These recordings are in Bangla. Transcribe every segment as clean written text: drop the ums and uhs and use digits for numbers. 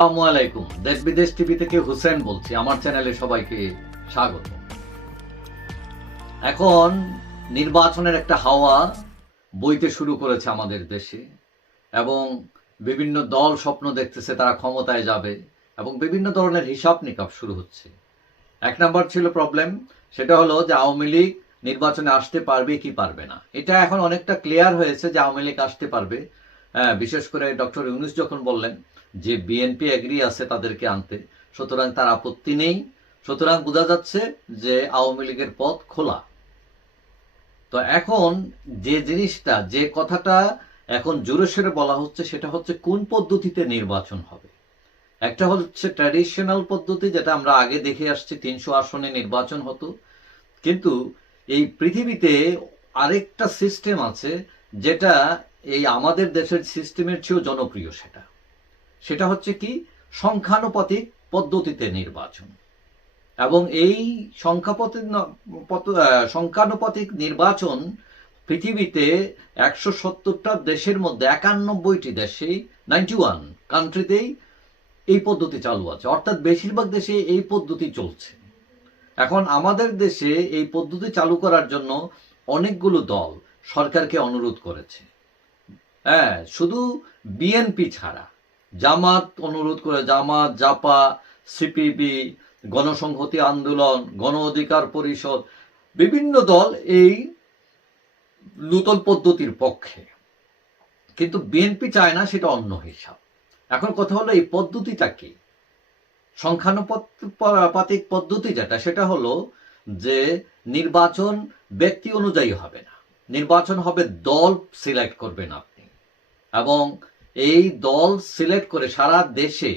আসসালামু আলাইকুম। দেশ বিদেশ টিভি থেকে হুসেন বলছি। আমার চ্যানেলে সবাইকে স্বাগত। এখন নির্বাচনের একটা হাওয়া বইতে শুরু করেছে আমাদের দেশে এবং বিভিন্ন দল স্বপ্ন দেখতেছে তারা ক্ষমতায় যাবে এবং বিভিন্ন ধরনের হিসাব নিকাব শুরু হচ্ছে। এক নাম্বার ছিল প্রবলেম, সেটা হলো যে আওয়ামী লীগ নির্বাচনে আসতে পারবে কি পারবে না। এটা এখন অনেকটা ক্লিয়ার হয়েছে যে আওয়ামী লীগ আসতে পারবে। বিশেষ করে ডক্টর ইউনূস যখন বললেন যে বিএনপি এগ্রি আছে তাদেরকে আনতে, সুতরাং তার আপত্তি নেই। সুতরাং বোঝা যাচ্ছে যে আওয়ামী লীগের পথ খোলা। তো এখন যে জিনিসটা, যে কথাটা এখন জোরে সোরে বলা হচ্ছে সেটা হচ্ছে কোন পদ্ধতিতে নির্বাচন হবে। একটা হচ্ছে ট্র্যাডিশনাল পদ্ধতি, যেটা আমরা আগে দেখে আসছি, 300 আসনে নির্বাচন হতো। কিন্তু এই পৃথিবীতে আরেকটা সিস্টেম আছে যেটা এই আমাদের দেশের সিস্টেমের চেয়েও জনপ্রিয়। সেটা সেটা হচ্ছে কি, সংখ্যানুপাতিক পদ্ধতিতে নির্বাচন। এবং এই সংখ্যানুপাতিক নির্বাচন পৃথিবীতে 170টা দেশের মধ্যে 91টি দেশেই, 91 কান্ট্রিতেই এই পদ্ধতি চালু আছে, অর্থাৎ বেশিরভাগ দেশে এই পদ্ধতি চলছে। এখন আমাদের দেশে এই পদ্ধতি চালু করার জন্য অনেকগুলো দল সরকারকে অনুরোধ করেছে। হ্যাঁ, শুধু বিএনপি ছাড়া জামাত অনুরোধ করে, জামাত, জাপা, সিপিবি, গণসংহতি আন্দোলন, গণ অধিকার পরিষদ, বিভিন্ন দল এই নূতন পদ্ধতির পক্ষে। কিন্তু বিএনপি চায় না, সেটা অন্য হিসাব। এখন কথা হলো এই পদ্ধতিটা কি। সংখ্যানুপাতিক পদ্ধতি যেটা, সেটা হলো যে নির্বাচন ব্যক্তি অনুযায়ী হবে না, নির্বাচন হবে দল সিলেক্ট করবেন আপনি, এবং এই দল সিলেক্ট করে সারা দেশে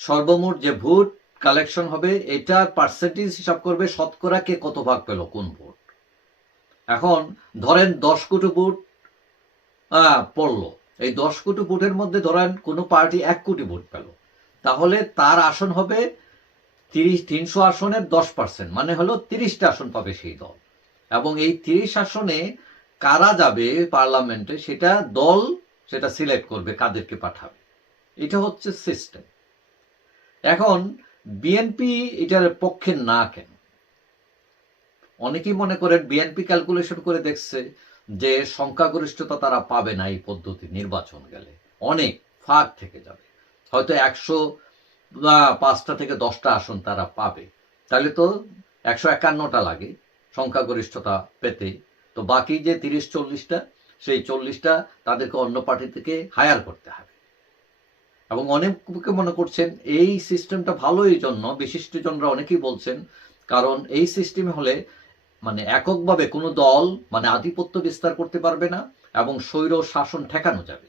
সর্বমোট যে ভোট কালেকশন হবে এটার পার্সেন্টেজ হিসাব করবে, শতকরা কে কত ভাগ পেল কোন ভোট। এখন ধরেন 10 কোটি ভোট পড়লো, এই 10 কোটি ভোটের মধ্যে ধরেন কোনো পার্টি 1 কোটি ভোট পেল, তাহলে তার আসন হবে 300 আসনের 10%, মানে হলো 30টা আসন পাবে সেই দল। এবং এই 30 আসনে কারা যাবে পার্লামেন্টে সেটা দল সেটা সিলেক্ট করবে কাদেরকে পাঠাবে। এটা হচ্ছে সিস্টেম। এখন বিএনপি এটার পক্ষে না কেন? অনেকেই মনে করেন বিএনপি ক্যালকুলেশন করে দেখছে যে সংখ্যাগরিষ্ঠতা তারা পাবে না এই পদ্ধতি, নির্বাচন গেলে অনেক ফাঁক থেকে যাবে, হয়তো 105টা থেকে 10টা আসন তারা পাবে। তাহলে তো 151টা লাগে সংখ্যাগরিষ্ঠতা পেতে। তো বাকি যে 30-40টা, সেই 40টা তাদেরকে অন্য পার্টি থেকে হায়ার করতে হবে। এবং অনেকে মনে করছেন এই সিস্টেমটা ভালো, এই জন্য বিশিষ্টজনরা অনেকেই বলছেন, কারণ এই সিস্টেমে হলে মানে এককভাবে কোনো দল মানে আধিপত্য বিস্তার করতে পারবে না এবং স্বৈর শাসন ঠেকানো যাবে।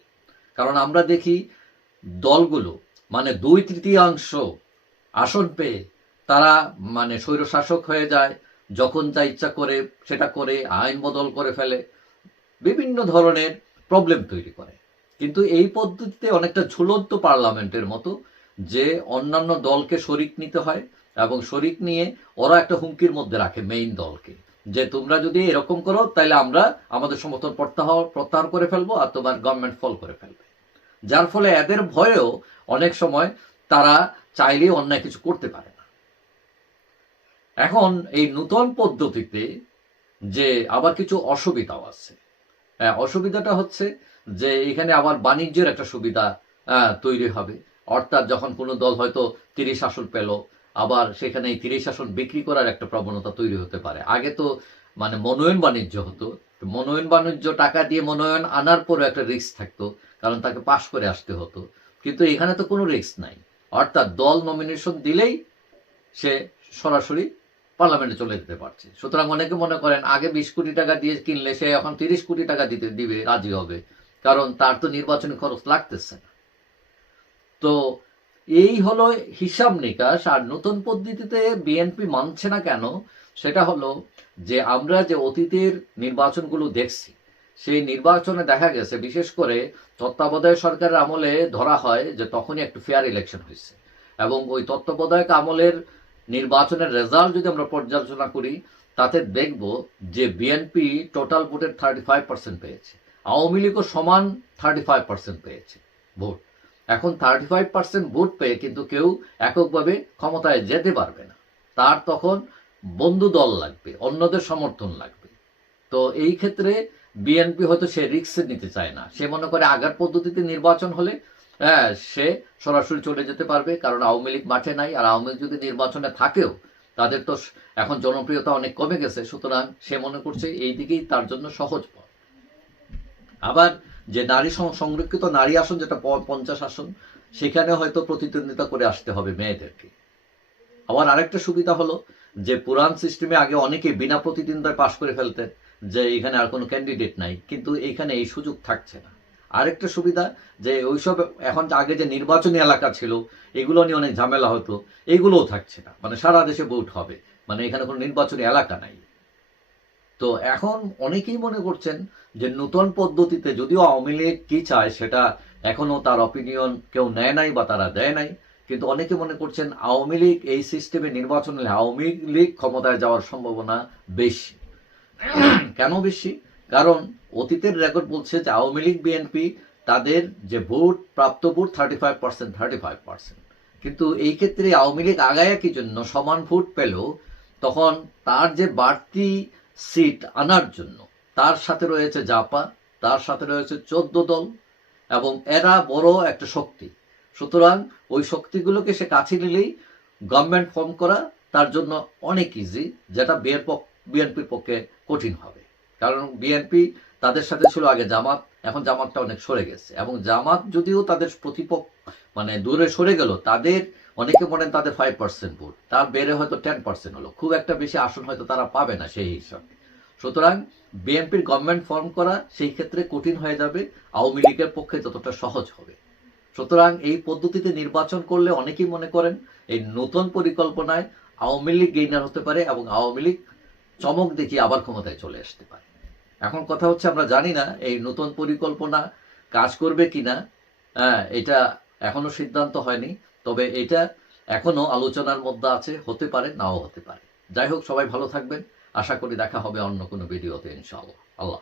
কারণ আমরা দেখি দলগুলো মানে 2/3 আসন পেয়ে তারা মানে স্বৈর শাসক হয়ে যায়, যখন যা ইচ্ছা করে সেটা করে, আইন বদল করে ফেলে, বিভিন্ন ধরনের প্রবলেম তৈরি করে। কিন্তু এই পদ্ধতিতে অনেকটা ঝুলন্ত পার্লামেন্টের মতো, যে অন্যান্য দলকে শরিক নিতে হয় এবং শরিক নিয়ে ওরা একটা হুমকির মধ্যে রাখে মেইন দলকে, যে তোমরা যদি এরকম করো তাহলে আমরা আমাদের সমর্থন প্রত্যাহার করে ফেলবো আর তোমার গভর্নমেন্ট ফল করে ফেলবে। যার ফলে এদের ভয়েও অনেক সময় তারা চাইলেই অন্যায় কিছু করতে পারে না। এখন এই নূতন পদ্ধতিতে যে আবার কিছু অসুবিধাও আছে। অসুবিধাটা হচ্ছে যে এখানে আবার বাণিজ্যের একটা সুবিধা তৈরি হবে। অর্থাৎ যখন কোনো দল হয়তো 30 আসন পেল, আবার সেখানে এই 30 আসন বিক্রি করার একটা প্রবণতা তৈরি হতে পারে। আগে তো মানে মনোনয়ন বাণিজ্য হতো, মনোনয়ন বাণিজ্য, টাকা দিয়ে মনোনয়ন আনার পরও একটা রিস্ক থাকতো, কারণ তাকে পাশ করে আসতে হতো। কিন্তু এখানে তো কোনো রিস্ক নাই, অর্থাৎ দল নমিনেশন দিলেই সে সরাসরি পার্লামেন্টে চলে যেতে পারছে। সুতরাং অনেকে মনে করেন আগে 20 কোটি টাকা দিয়ে কিনলে সে এখন 30 কোটি টাকা দিবে, রাজি হবে, কারণ তার তো নির্বাচনী খরচ লাগতেছে না। তো এই হলো হিসাব নিকাশ। আর নতুন পদ্ধতিতে বিএনপি মানছে না কেন, সেটা হলো যে আমরা যে অতীতের নির্বাচনগুলো দেখছি, সেই নির্বাচনে দেখা গেছে বিশেষ করে তত্ত্বাবধায়ক সরকারের আমলে ধরা হয় যে তখনই একটু ফেয়ার ইলেকশন হয়েছে, এবং ওই তত্ত্বাবধায়ক আমলের নির্বাচনের রেজাল্ট যদি আমরা পর্যালোচনা করি তাতে দেখব যে বিএনপি টোটাল ভোটের 35% পেয়েছে, আওয়ামী লীগও সমান 35% পেয়েছে ভোট। এখন 35% ভোট পেয়ে কিন্তু কেউ এককভাবে ক্ষমতায় যেতে পারবে না, তার তখন বন্ধু দল লাগবে, অন্যদের সমর্থন লাগবে। তো এই ক্ষেত্রে বিএনপি হয়তো সে রিস্ক নিতে চায় না, সে মনে করে আগার পদ্ধতিতে নির্বাচন হলে সে সরাসরি চলে যেতে পারবে, কারণ আওয়ামী লীগ মাঠে নাই, আর আওয়ামী লীগ যদি নির্বাচনে থাকেও তাদের তো এখন জনপ্রিয়তা অনেক কমে গেছে, সুতরাং সে মনে করছে এই দিকেই তার জন্য সহজ পথ। আবার যে নারী সংরক্ষিত নারী আসন, যেটা 50 আসন, সেখানে হয়তো প্রতিদ্বন্দ্বিতা করে আসতে হবে মেয়েদেরকে। আবার আরেকটা সুবিধা হলো যে পুরান সিস্টেমে আগে অনেকে বিনা প্রতিদ্বন্দ্বিতায় পাশ করে ফেলতেন, যে এখানে আর কোনো ক্যান্ডিডেট নাই, কিন্তু এখানে এই সুযোগ থাকছে না। আরেকটা সুবিধা যে ওইসব এখন আগে যে নির্বাচনী এলাকা ছিল এগুলো নিয়ে অনেক ঝামেলা হতো, এগুলোও থাকছে না, মানে সারা দেশে ভোট হবে, মানে এখানে কোনো নির্বাচনী এলাকা নাই। তো এখন অনেকেই মনে করছেন যে নতুন পদ্ধতিতে, যদিও আওয়ামী লীগ কি চায় সেটা এখনো তার অপিনিয়ন কেউ নেয় নাই বা তারা দেয় নাই, কিন্তু অনেকে মনে করছেন আওয়ামী লীগ এই সিস্টেমে নির্বাচন হলে আওয়ামী লীগ ক্ষমতায় যাওয়ার সম্ভাবনা বেশি। কেন বেশি? কারণ অতীতের রেকর্ড বলছে যে আওয়ামী লীগ বিএনপি তাদের যে ভোট, প্রাপ্ত ভোট 35%, কিন্তু এই ক্ষেত্রে আওয়ামী লীগ আগায় কি জন্য, সমান ভোট পেল, তখন তার যে বাড়তি সিট আনার জন্য তার সাথে রয়েছে জাপা, তার সাথে রয়েছে 14 দল, এবং এরা বড় একটা শক্তি। সুতরাং ওই শক্তিগুলোকে সে কাছে নিলেই গভর্নমেন্ট ফর্ম করা তার জন্য অনেক ইজি, যেটা বিএনপির পক্ষে কঠিন হবে। কারণ বিএনপি তাদের সাথে ছিল আগে জামাত, এখন জামাতটা অনেক সরে গেছে, এবং জামাত যদিও তাদের প্রতিপক্ষ মানে দূরে সরে গেল, তাদের অনেকে বলেন তাদের 5% ভোট, তার বেড়ে হয়তো 10% হলো, খুব একটা বেশি আসন হয়তো তারা পাবে না সেই হিসাবে। সুতরাং বিএনপির গভর্নমেন্ট ফর্ম করা সেই ক্ষেত্রে কঠিন হয়ে যাবে, আওয়ামী লীগের পক্ষে যতটা সহজ হবে। সুতরাং এই পদ্ধতিতে নির্বাচন করলে অনেকেই মনে করেন এই নতুন পরিকল্পনায় আওয়ামী লীগ গেইনার হতে পারে, এবং আওয়ামী লীগ চমক দেখিয়ে আবার ক্ষমতায় চলে আসতে পারে। এখন কথা হচ্ছে আমরা জানি না এই নতুন পরিকল্পনা কাজ করবে কিনা, এটা এখনো সিদ্ধান্ত হয়নি, তবে এটা এখনো আলোচনার মধ্যে আছে, হতে পারে নাও হতে পারে। যাই হোক, সবাই ভালো থাকবেন, আশা করি দেখা হবে অন্য কোনো ভিডিওতে ইনশাআল্লাহ। আল্লাহ।